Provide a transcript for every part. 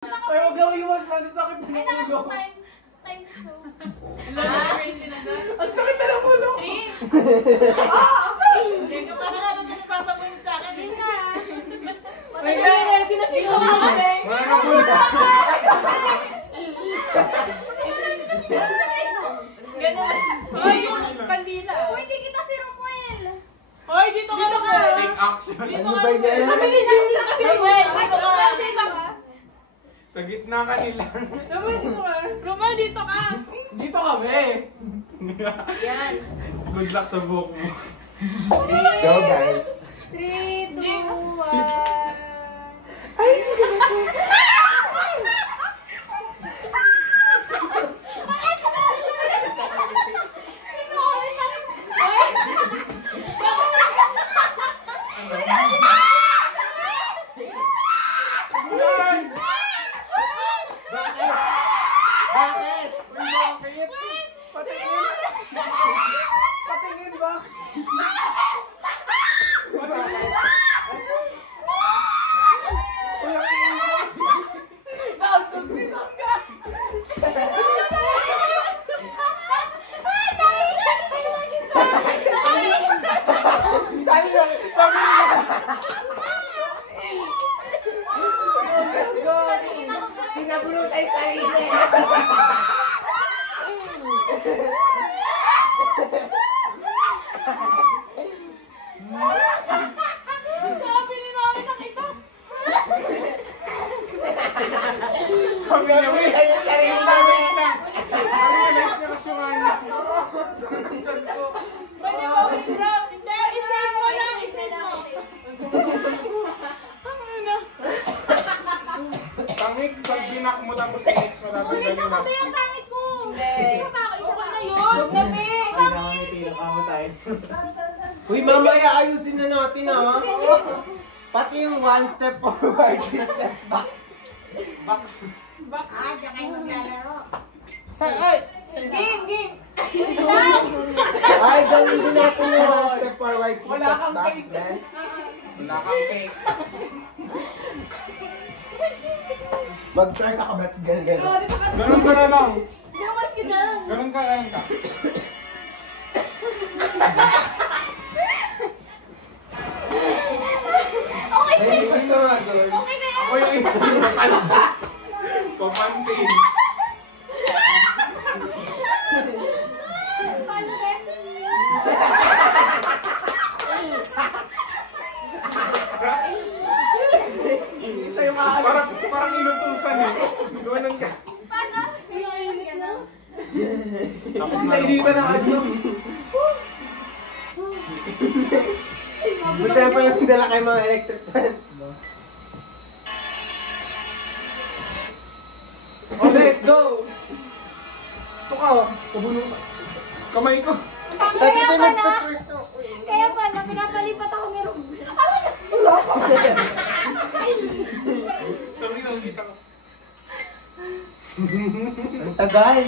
Ay, huwag lang iwas. Ano sakit na Ay, ng ulo. times 2. Ang sakit na ng ulo. Ang sakit! Hindi ka pa nga naman nasasapunod sa akin. Hindi ka. Ready na siguro kami. Wala na po. Ganun. Hoy, yung kandila. Hoy, hindi kita si Romuel. Hoy, dito ka naman. Take action. Dito Ano ka ba naman. yan? Romuel, dito ka. Sa gitna kanila. Romuel, dito ka. Romuel, dito ka. Dito kami. Yan. Good luck sa buhok mo. Go, guys. 3, 2, 1. Ay, sige ba ito? Bakit? Bakit? Patingin. Patingin ba? Bakit? Wala kang iwan. Nautog si Sangga. Sabi nyo. Sinabulot ay sarili. Sabi ni Mami, nakita. Sabi niya, wait. Ayun, sarili Wait namin. lang. Sabi niya, nice niya kasyungan niya. Pwede ba ulit, bro? Hindi, isave mo lang. Isave mo. Ano na? Pangit, pag binak mo tapos next mo tapos Ulit galing ako last. ba yung pangit ko? Hindi. Isa pa ako, isa Okay pa. na yun. Huwag na, be. Uy, mamaya ayusin na natin, ha? Pati yung one step forward, three step back. Box. Game. Ay, gawin din natin yung one step forward, three Wala steps kang back, cake. then. Wala kang cake. Mag-start ka ba? Ganun. Ganun ka na lang. Hindi ako malas ka dyan. Ganun ka. Okay na Ay, yun. ikot ka nga doon. Okay na yan. Ako yung isa. Papansin. Paano rin? Isa yung parang inutusan eh. Ganun ka. Paano? Init na. Tapos nainitan na ano. Buti na pa yung dala kayo mga electric fan. Oh, let's go! Ito ka, kabulong ka. Kamay ko. Sabi Kaya ko pala, nagtutwerk to. kaya pala, pinapalipat ako ni Romuel. Sabi na, kita ko. Ang tagal.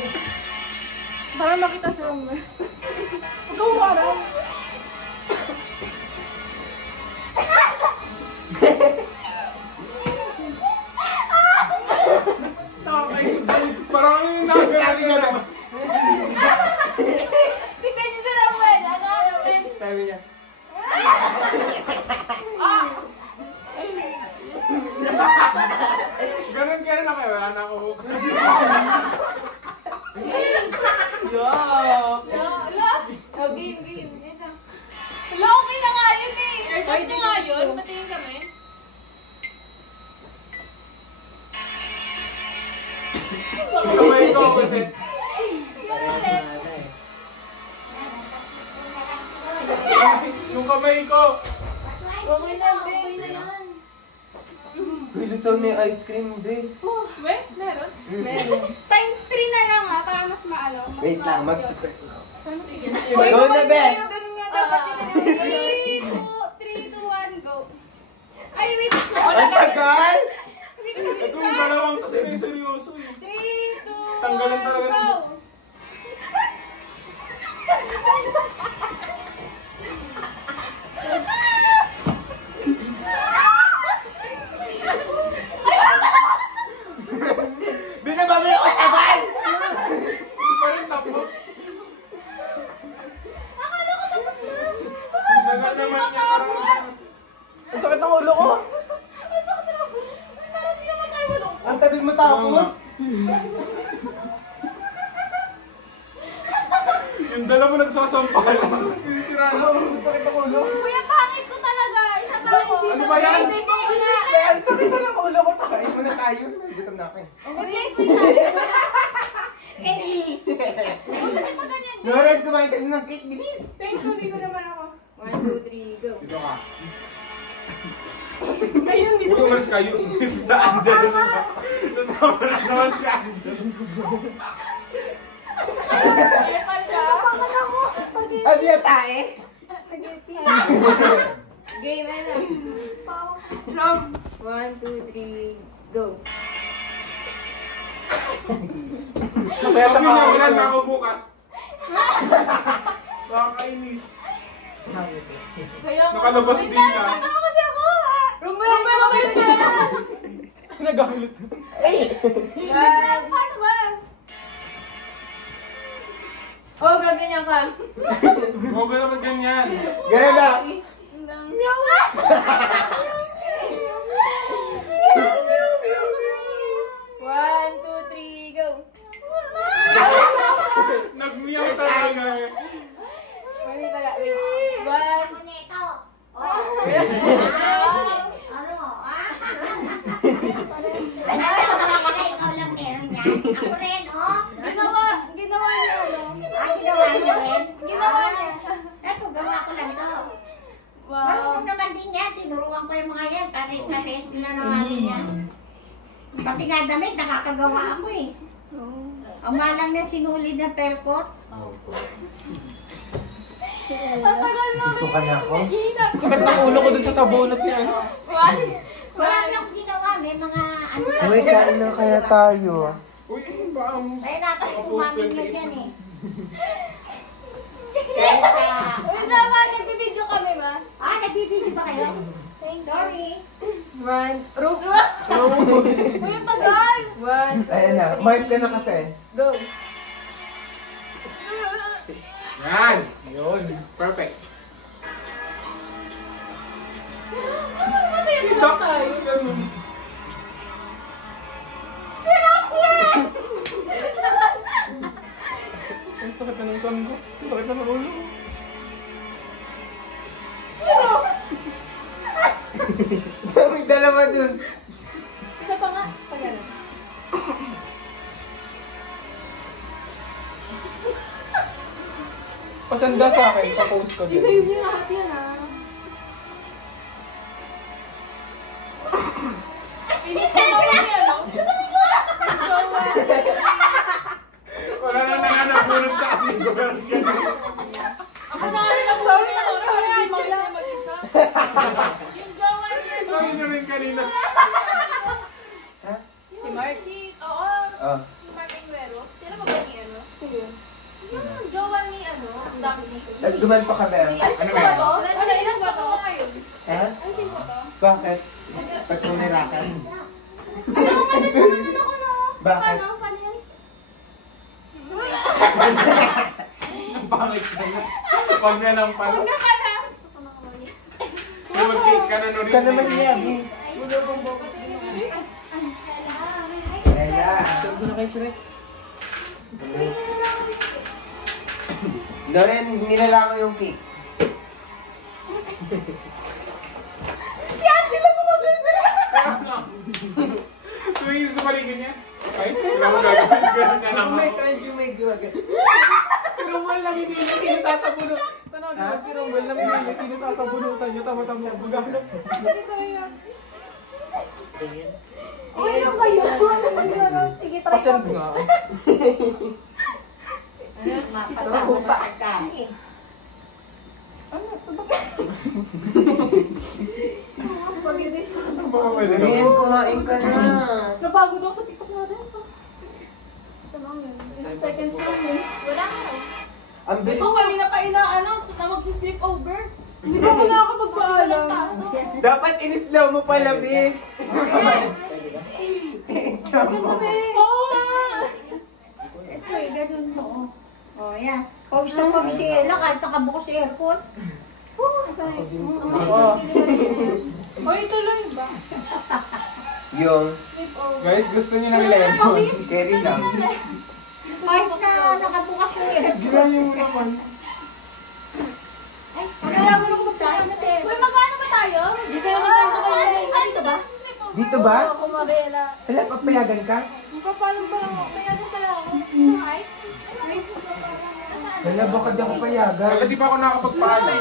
Para makita si Romuel. Huwag kang warang. Parang ano yung nagagawin Sabi niya naman. Tignan niyo si Romuel. Ano, Romuel? Sabi niya. Ganun na kayo, wala na ako. Yuck! Hala? Oh, game. Hala, okay na nga yun eh. Airtime mo nga yun. Patingin kami. Kamay ko, ulit. Ulit. Yung kamay ko. Okay na, be. Okay na yan. Uy, lusaw na yung ice cream, be. We, meron? Meron. Times 3 na lang ha, para mas maano. Mas Wait lang, ma- mag-twerk na ako. Sige. Go na, be! Ganun nga dapat yun. 3, 2, 1, go. Ay, wait. Ang tagal! Hindi ko na Itong dalawang to seryoso eh. 3, 2, Tanggalan talaga 1, go. ng- Ang tagal matapos. Yung dalawa nagsasampal. Yung sira na, sakit ang ulo. Kuya, pangit ko talaga. Isa pa ako. Ano ba yan? Hindi ko na. Ang sakit na ng ulo ko. Kain muna tayo. Gutom na ako eh. Replace mo na. Kasi pag ganyan. Noran, kumain ka ng cake, bilis. Thanks, dito naman ako. 1, 2, 3, go. Dito ka. Ayun, dito. Huwag umalis kayo. Sa Angel. Nasama na naman si Angel. Ay, pala. Bakit ako? Ano yung tae? Spaghetti. Game na. Love. 1, 2, 3, go. Masaya sa mga na ako bukas. Nakakainis. Kaya Nakalabas din ka. Natawa kasi ako. Romeo! Nagalit. Paano ba? Oh, gaganyan ka. Huwag ka naman ganyan. Ganun na. One, two, three, go. Nagmiyaw talaga eh. Mali pala. Wait. One. Ginawa niya ano? Ginawa niya rin? Ginawa niya. Eto, gawa ko lang to. Wow. Marunong naman din niya. Tinuruan ko yung mga yan. Pare sila na ano niya. Pati nga damit, nakakagawa ako eh. Ang malang niya sinuli ng pelcot. Tatagal na rin. Susuka na ako. Sakit ng ulo ko dun sa sabunot niya. One. Wala na akong ginawa. May mga ano pa. Uy, kain na kaya tayo. Uy, ano ba ang... Kaya natin kumamin niya yan eh. Kaya sa... Uy, lama, nagbibideo kami ba? Nagbibigay ba kayo? Thank you. Sorry. One. Rope. Uy, ang tagal. One, two, Ayan na, three, mark ka na kasi. Go. Yan. Yun. Perfect. Stop. Ganun. Ang sakit na ng son ko. Ang sakit na ng ulo ko. May dalawa dun. Isa pa nga. Pagano. Pasanda sa akin, pa-post ko din. Isa yun yung lahat yan ha. Wala na nanganapulog sa akin. Ako na nga rin ako. Sorry ako. Hindi mo kasi mag-isa. Yung jowa niya. Sabi nyo rin kanina. Si Mark. Oo. Oh. Si Mark Enguero. Sino ba ba ni ano? Yung jowa ni ano? Ang dami dito. Nagduman pa kami. Alisin ko ba to? Wala, ilas ba ko ngayon? Ha? Alisin ko to. Bakit? Ba't mo nirakan? Ano nga, nasamanan ako no? Bakit? Paano? Paano yan? Ang pangit ka na. Huwag na lang pala. Huwag na pala. Mag-cake ka na no rin. Ka naman niya, Bi. Ella. Loren, nilala ko yung cake. Si Ate lang gumagano na. Tumingin sa paligid niya. Ay, wala mo gagawin. Ganun na lang May ako. kanji, may gumagano. Si Romel lang hindi niya sinasasabuno. Sana di ba si Romel lang hindi niya sinasasabunutan niya. Tama-tama ang buganap. Uy, ano kayo? Sige, try ko. Pasend nga. Mapatawa na pagkain. Spaghetti. Ano ba pwede ka? Loren, kumain ka na. Napagod ako sa TikTok natin. Isa lang yun. Ilang seconds lang yun. Wala ka. Ang bilis. Ito kanina pa inaano na magsi-sleep over. Hindi pa ako nakakapagpaalam. Dapat in-slow mo pala, Bi. Ganda be. Oo nga. Ito eh, ganun to. Oh, yan. Pawis na pawis si Ella kahit nakabukas si aircon. Asan? Hoy, tuloy ba? Yung Sleep over. Guys, gusto niyo ng lemon. Carry lang. Kahit na nakabukas ko eh. Ginayo mo naman. Ay, kailangan ko na tayo kasi. Uy, mag-ano ba tayo? Dito naman tayo sa kanila. Ay, dito ba? Dito ba? Oo, kumabela. Wala, papayagan ka? Papalam pa lang ako. Mayagan pala ako. Ito, ice? Wala, baka di ako payagan. Bakit di pa ako nakakapagpaalam?